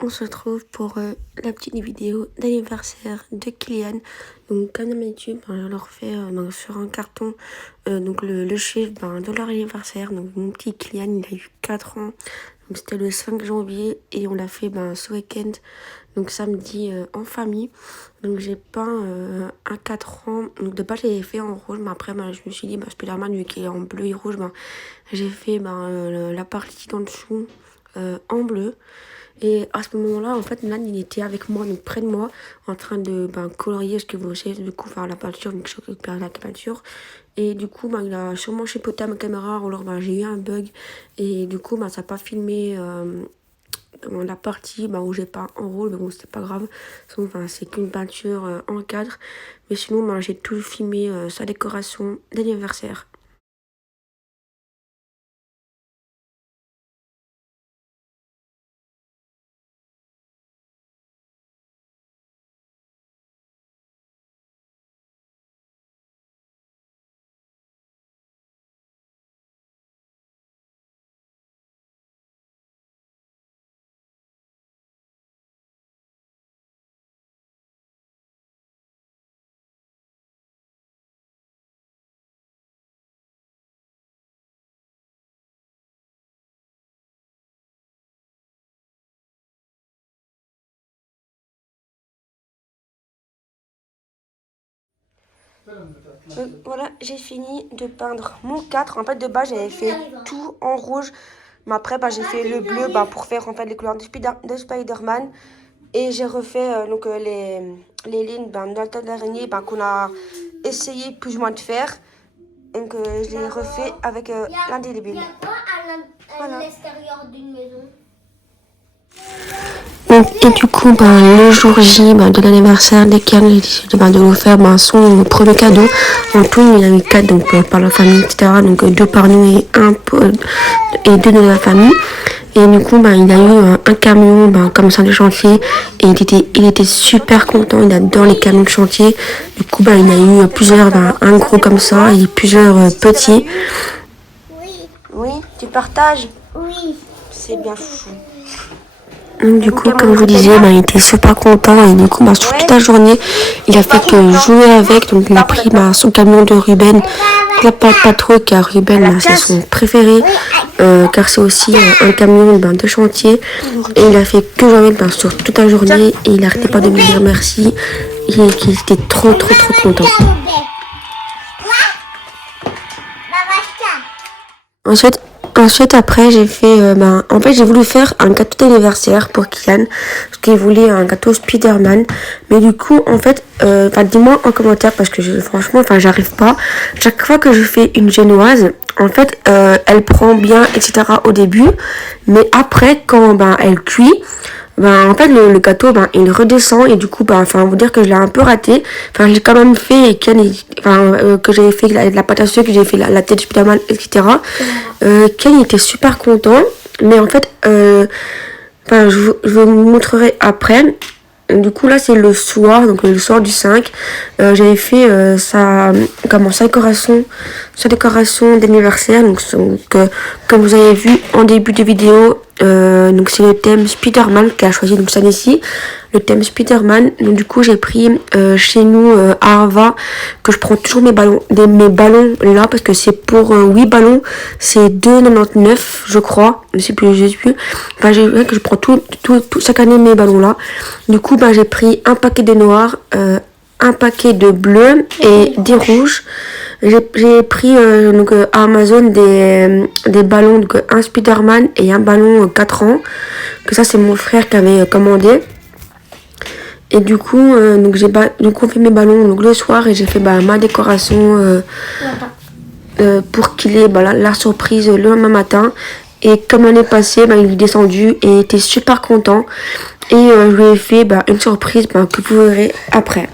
on se retrouve pour la petite vidéo d'anniversaire de Kylian. Donc comme d'habitude, je leur fais sur un carton le chiffre de leur anniversaire. Donc mon petit Kylian, il a eu 4 ans. Donc c'était le 5 janvier et on l'a fait ce week-end, donc samedi en famille. Donc j'ai peint un 4 ans. Donc de base j'avais fait en rouge, mais après je me suis dit Spider-Man vu qu'il est en bleu et rouge, j'ai fait la partie d'en dessous en bleu. Et à ce moment-là, en fait, Nan, il était avec moi, donc près de moi, en train de colorier ce que vous savez, du coup, faire la peinture, donc je récupère la peinture. Et du coup, il a sûrement chipoté à ma caméra, ou alors j'ai eu un bug. Et du coup, ça n'a pas filmé la partie où j'ai peint en rouge, mais bon, c'était pas grave. C'est qu'une peinture en cadre. Mais sinon, j'ai tout filmé sa décoration d'anniversaire. Voilà, j'ai fini de peindre mon 4. En fait, de base, j'avais fait tout en rouge. Mais après, j'ai fait le bleu pour faire en fait les couleurs de Spider-Man. Et j'ai refait les lignes dans d'araignée qu'on a essayé plus ou moins de faire. Donc, je l'ai refait avec l'indélébile. Il y a quoi à l'extérieur d'une maison? Et du coup, le jour J de l'anniversaire de Kian, j'ai décidé de lui faire son premier cadeau. En tout, il y a eu 4 par la famille, etc. Donc 2 par nous et 2 de la famille. Et du coup, il a eu un camion comme ça de chantier. Et il était super content. Il adore les camions de chantier. Du coup, il a eu plusieurs, un gros comme ça et plusieurs petits. Oui. Oui, tu partages? Oui. C'est bien chou. Du coup, comme je vous disais, il était super content et du coup, sur toute la journée, il a fait que jouer avec. Donc, il a pris son camion de Ruben. Il n'a pas trop car Ruben, c'est son préféré car c'est aussi un camion de chantier. Et il a fait que jouer avec sur toute la journée et il n'arrêtait pas de me dire merci. Il était trop content. Ensuite, après, j'ai fait, en fait, j'ai voulu faire un gâteau d'anniversaire pour Kylian, parce qu'il voulait un gâteau Spider-Man. Mais du coup, en fait, dis-moi en commentaire, parce que franchement, j'arrive pas. Chaque fois que je fais une génoise, en fait, elle prend bien, etc. au début, mais après, quand elle cuit, en fait le gâteau il redescend et du coup vous dire que je l'ai un peu raté. J'ai quand même fait que j'avais fait la pâte à sucre, que j'ai fait la tête de Spider-Man, etc. Ken était super content, mais en fait je vous montrerai après. Du coup là c'est le soir, donc le soir du 5. J'avais fait sa décoration d'anniversaire. Donc comme vous avez vu en début de vidéo, donc c'est le thème Spider-Man qui a choisi donc ça ici, le thème Spider-Man. Donc du coup j'ai pris chez nous à Ava, que je prends toujours mes ballons là parce que c'est pour 8 ballons, c'est 2,99 je crois, je sais plus. Que je prends tout chaque année mes ballons là. Du coup j'ai pris un paquet de noirs, un paquet de bleus et des rouges. J'ai pris à Amazon des ballons, donc un Spider-Man et un ballon 4 ans. Que ça c'est mon frère qui avait commandé. Et du coup, on fait mes ballons le soir et j'ai fait ma décoration pour qu'il ait la surprise le lendemain matin. Et comme l'année passée, il est descendu et était super content. Et je lui ai fait une surprise que vous verrez après.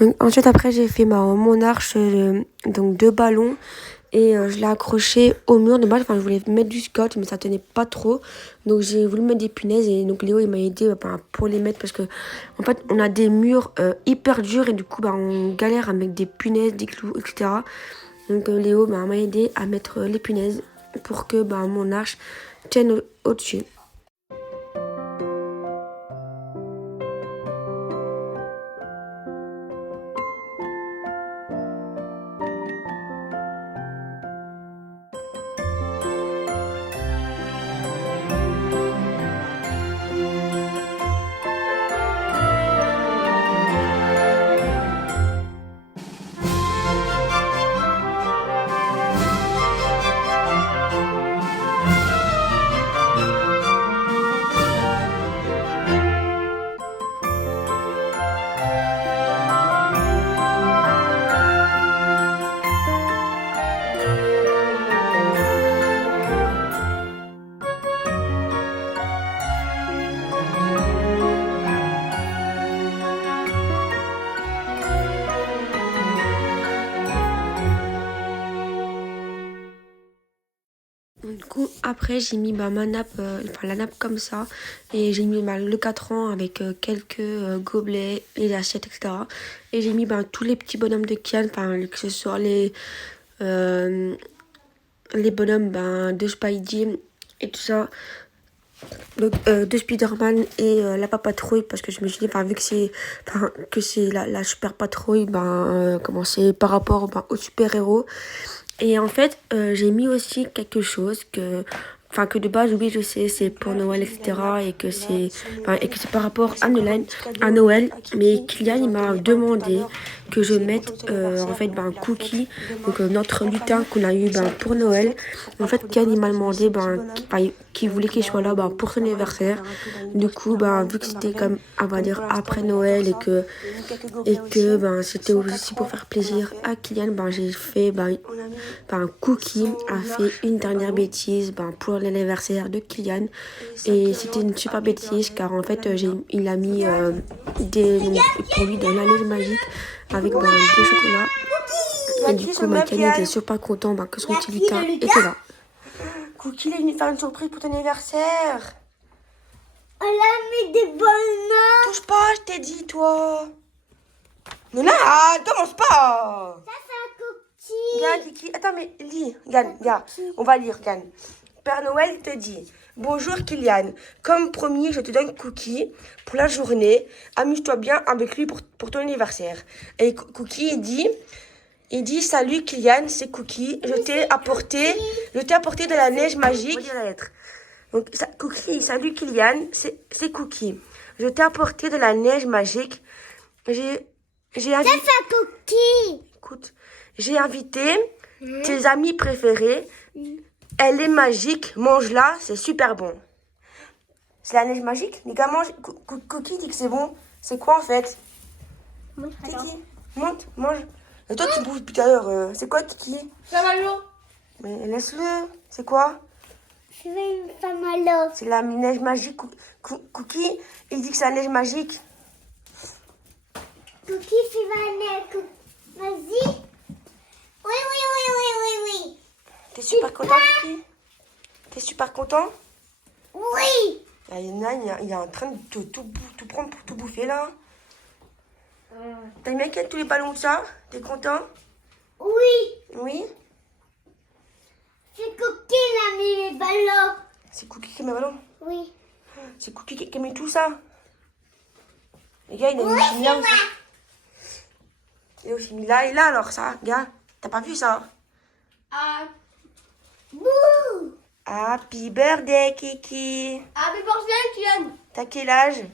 Donc, ensuite, après, j'ai fait mon arche, donc 2 ballons. Et je l'ai accroché au mur de base. Enfin, je voulais mettre du scotch, mais ça tenait pas trop. Donc, j'ai voulu mettre des punaises. Et donc, Léo, il m'a aidé pour les mettre. Parce que, en fait, on a des murs hyper durs. Et du coup, on galère à mettre des punaises, des clous, etc. Donc, Léo m'a aidé à mettre les punaises pour que mon arche tienne au-dessus. Du coup, après, j'ai mis ma nappe, la nappe comme ça. Et j'ai mis le cadran avec quelques gobelets, les assiettes, etc. Et j'ai mis tous les petits bonhommes de Kian, que ce soit les bonhommes de Spidey et tout ça. Donc, de Spider-Man et la patrouille, parce que je me suis dit, vu que c'est la super patrouille, comment c'est par rapport aux super-héros. Et en fait, j'ai mis aussi quelque chose que de base, oui, je sais, c'est pour Noël, etc. Et que c'est par rapport à Noël. Mais Kylian, il m'a demandé que je mette, un cookie. Donc, notre lutin qu'on a eu, pour Noël. En fait, Kylian, il m'a demandé, qu'il voulait qu'il soit là, pour son anniversaire. Du coup, vu que c'était comme, on va dire, après Noël et que c'était aussi pour faire plaisir à Kylian, j'ai fait, un cookie a fait une dernière bêtise pour l'anniversaire de Kylian. Et c'était une super bêtise car en fait il a mis pour lui de la neige magique avec des chocolats. Et du coup Kylian était super content que son petit lutin était là. Cookie, il est venu faire une surprise pour ton anniversaire. On a mis des bonhommes. Touche pas, je t'ai dit toi. Non, commence pas. Ça c'est un cookie. Regarde, Kiki. Attends, mais lis. Regarde. On va lire, regarde. Père Noël te dit: bonjour Kylian. Comme promis, je te donne Cookie pour la journée. Amuse-toi bien avec lui pour ton anniversaire. Et Cookie, il dit salut Kylian, c'est Cookie. Je t'ai apporté de la neige magique. Donc, Cookie, salut Kylian, c'est Cookie. Je t'ai apporté de la neige magique. J'ai Ça c'est un cookie. Écoute, j'ai invité tes amis préférés. Elle est magique, mange-la, c'est super bon. C'est la neige magique? Les gars mangent. Cookie dit que c'est bon. C'est quoi en fait? Titi, monte, mange. Et toi tu bouges depuis tout à l'heure. C'est quoi Kiki? Ça va l'eau. Mais laisse-le. C'est quoi? Je vais une femme à l'eau. C'est la neige magique. Cookie, il dit que c'est la neige magique. Cookie, c'est ma neige. Vas-y. Oui. T'es super content, Cookie? T'es super content? Oui. Il est en train de tout prendre pour tout bouffer là. T'as aimé tous les ballons de ça? T'es content? Oui? C'est Cookie qui a mis les ballons. C'est Cookie qui a mis les ballons? Oui. C'est Cookie qui a mis tout ça? Les gars, il a mis Oui, là aussi. Il a aussi mis là et là alors ça, gars. T'as pas vu ça? Bouh. Happy birthday, Kiki. Happy birthday, Kian. T'as quel âge?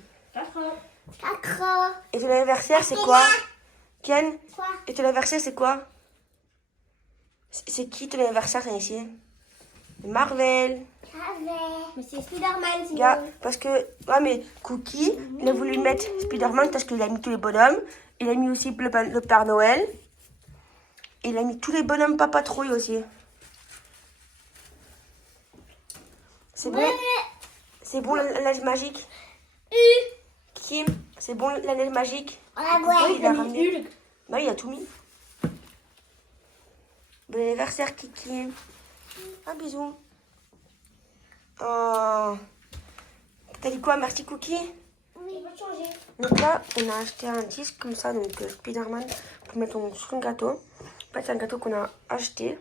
4 ans. Et ton anniversaire, c'est quoi? Ken? Quoi? Et ton anniversaire, c'est quoi? C'est qui ton anniversaire, c'est ici? Marvel. Mais c'est Spider-Man, sinon. Gars, parce que... Ouais, mais Cookie, il a voulu mettre Spider-Man parce qu'il a mis tous les bonhommes. Il a mis aussi le Père Noël. Et il a mis tous les bonhommes pas patrouille aussi. C'est bon? C'est bon la neige magique? Qui? C'est bon l'anneau magique? Ah Pourquoi ouais. il a ramené? Bah il a tout mis. Bon anniversaire Kiki. Un bisou. Oh. T'as dit quoi? Merci Cookie? Oui, va changer. Donc là, on a acheté un disque comme ça, donc Spider-Man, pour mettre sur son gâteau. En fait, c'est un gâteau qu'on a acheté,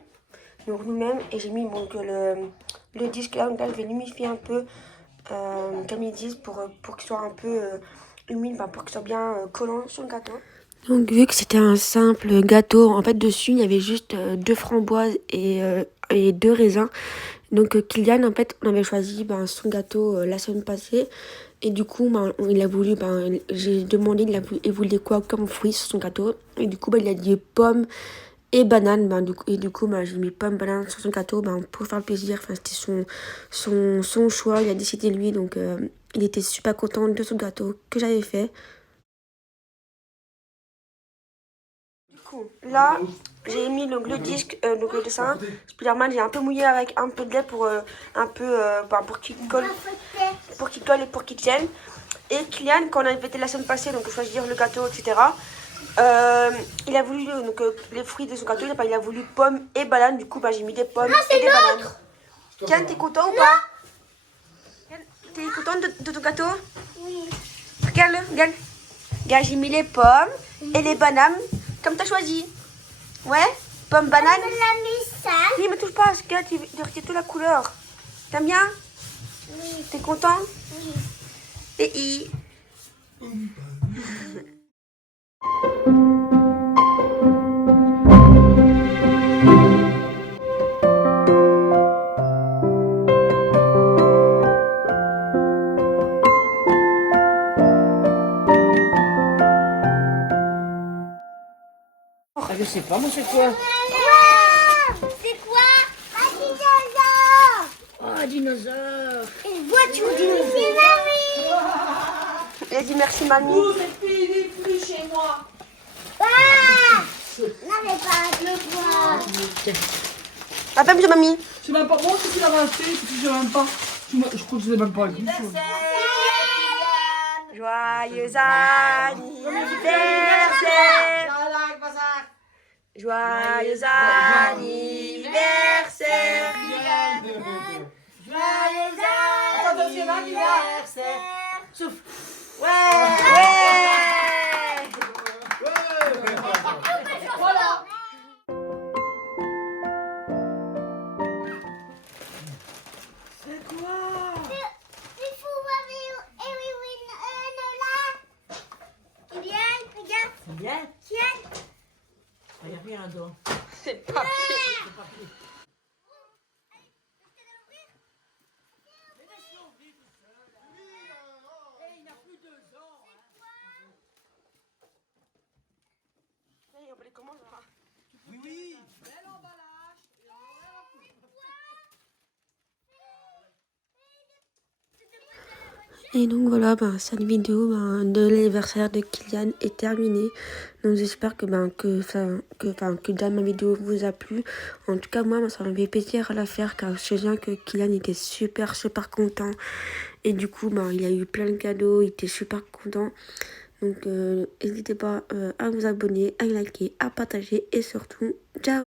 donc nous-mêmes, et j'ai mis donc, le disque là. Donc là, je vais l'humidifier un peu, comme ils disent, pour qu'il soit un peu humide, pour qu'il soit bien collant sur le gâteau. Donc vu que c'était un simple gâteau, en fait dessus il y avait juste 2 framboises et 2 raisins. Donc Kylian, en fait, on avait choisi son gâteau la semaine passée. Et du coup, il a voulu, j'ai demandé, il voulait quoi comme fruit sur son gâteau. Et du coup, il a dit pommes et bananes. Et du coup, j'ai mis pommes, bananes sur son gâteau pour faire le plaisir. Enfin, c'était son choix, il a décidé lui. Donc il était super content de son gâteau que j'avais fait. Là, j'ai mis donc, le disque, donc le dessin. Spider-Man, j'ai un peu mouillé avec un peu de lait pour pour qu'il colle, et pour qu'il tienne. Et Kylian, quand on a fêté la semaine passée, donc choisir le gâteau, etc. Il a voulu donc, les fruits de son gâteau, il a voulu pommes et bananes. Du coup, j'ai mis des pommes et des bananes. Kylian, t'es content ou pas? T'es content de ton gâteau? Oui. Regarde-le, regarde. Regarde, j'ai mis les pommes et les bananes comme t'as choisi. Ouais? Pommes, bananes. On l'a mis ça. Oui, mais touche pas, regarde, tu retires toute la couleur. T'aimes bien? Oui. T'es content? Oui. Et Je sais pas, moi c'est quoi? C'est quoi? Un dinosaure. Oh, un dinosaure! Une voiture dinosaure. il a dit merci, mamie. Vous êtes payé des fruits chez moi! Ah! Non, mais pas le poids. Appelle bisous, mamie. Je sais même pas, moi aussi tu l'avais acheté, je sais même pas. Je crois que je sais même pas. Joyeux anniversaire. Joyeux anniversaire. Joyeux anniversaire! Souffle! Voilà! C'est quoi? Il faut voir là. Kylian, regarde. Bien? Kylian. Il n'y a rien dedans. C'est pas on les commande là. Oui, oui! Et donc voilà, cette vidéo de l'anniversaire de Kylian est terminée. Donc j'espère que ma vidéo vous a plu. En tout cas, moi ça m'a fait plaisir à la faire car je sais bien que Kylian était super content. Et du coup, il a eu plein de cadeaux, il était super content. Donc n'hésitez pas à vous abonner, à liker, à partager et surtout, ciao!